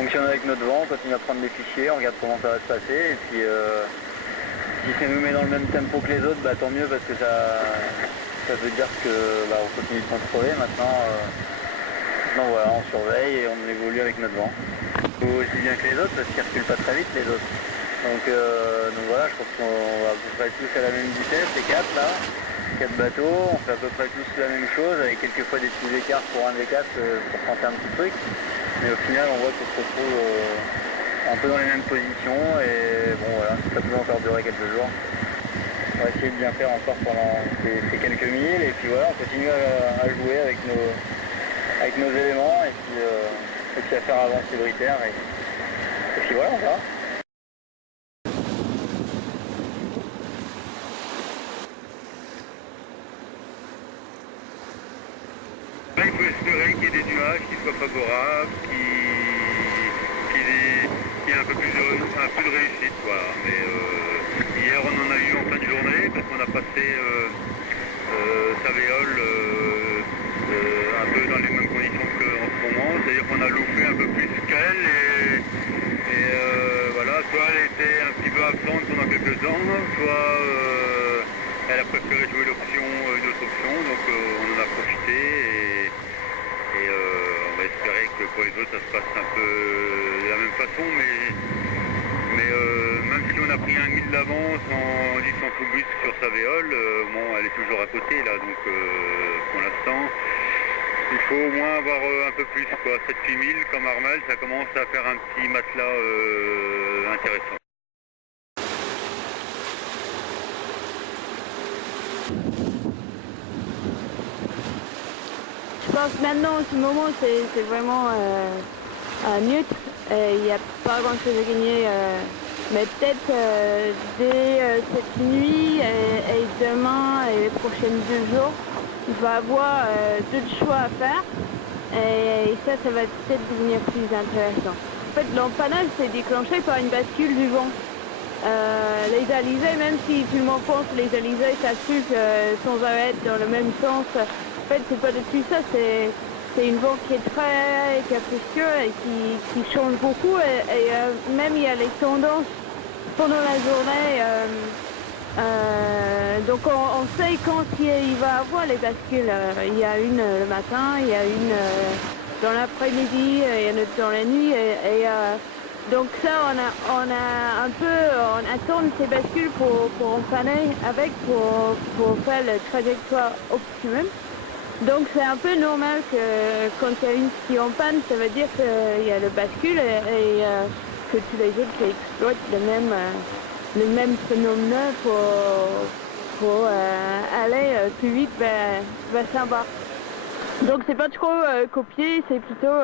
fonctionne avec notre vent, on continue à prendre des fichiers, on regarde comment ça va se passer, et puis si ça nous met dans le même tempo que les autres, bah, tant mieux, parce que ça veut dire que on continue de contrôler. Maintenant voilà, on surveille et on évolue avec notre vent. Aussi bien que les autres, parce qu'ils ne reculent pas très vite les autres. Donc voilà, je pense qu'on va à peu près tous à la même vitesse, les 4 là, 4 bateaux, on fait à peu près tous la même chose, avec quelques fois des petits écarts pour un des 4 pour tenter un petit truc. Mais au final, on voit qu'on se retrouve un peu dans les mêmes positions, et bon voilà, ça peut encore durer quelques jours. On va essayer de bien faire encore pendant ces quelques milles, et puis voilà, on continue à jouer avec nos éléments, et puis à faire avancer Britair, et puis voilà, on verra. Il faut espérer qu'il y ait des nuages qui soient favorables, qu'il y ait un peu de réussite, voilà. Mais hier on en a eu en fin de journée parce qu'on a passé Savéole un peu dans les mêmes conditions qu'en ce moment, c'est-à-dire qu'on a loupé un peu plus qu'elle et voilà, soit elle était un petit peu absente pendant quelques temps, soit elle a préféré jouer une autre option, donc on en a profité et on va espérer que pour les autres ça se passe un peu de la même façon, mais même si on a pris un mille d'avance en distance au but sur Savéole, bon, elle est toujours à côté là, donc pour l'instant il faut au moins avoir un peu plus, quoi. 7-8 milles comme Armel, ça commence à faire un petit matelas intéressant. Je pense maintenant, en ce moment, c'est vraiment neutre. Il n'y a pas grand chose à gagner. Mais peut-être dès cette nuit et demain et les prochains 2 jours, il va y avoir d'autres choix à faire. Et ça va peut-être devenir plus intéressant. En fait, l'empannage c'est déclenché par une bascule du vent. Les alizés, même si tout le monde pense que les alizés ça suffit sans arrêt dans le même sens, en fait c'est pas du tout ça, c'est une vent qui est très capricieux et qui change beaucoup et même il y a les tendances pendant la journée, donc on sait quand il va avoir les bascules. Il y a une le matin, il y a une dans l'après-midi, il y en a dans la nuit donc ça on attend ces bascules pour empanner avec pour faire la trajectoire optimum. Donc c'est un peu normal que quand il y a une qui empanne, ça veut dire qu'il y a le bascule et que tous les autres qui exploitent le même phénomène pour aller plus vite vers ça va. Donc c'est pas trop copié, c'est plutôt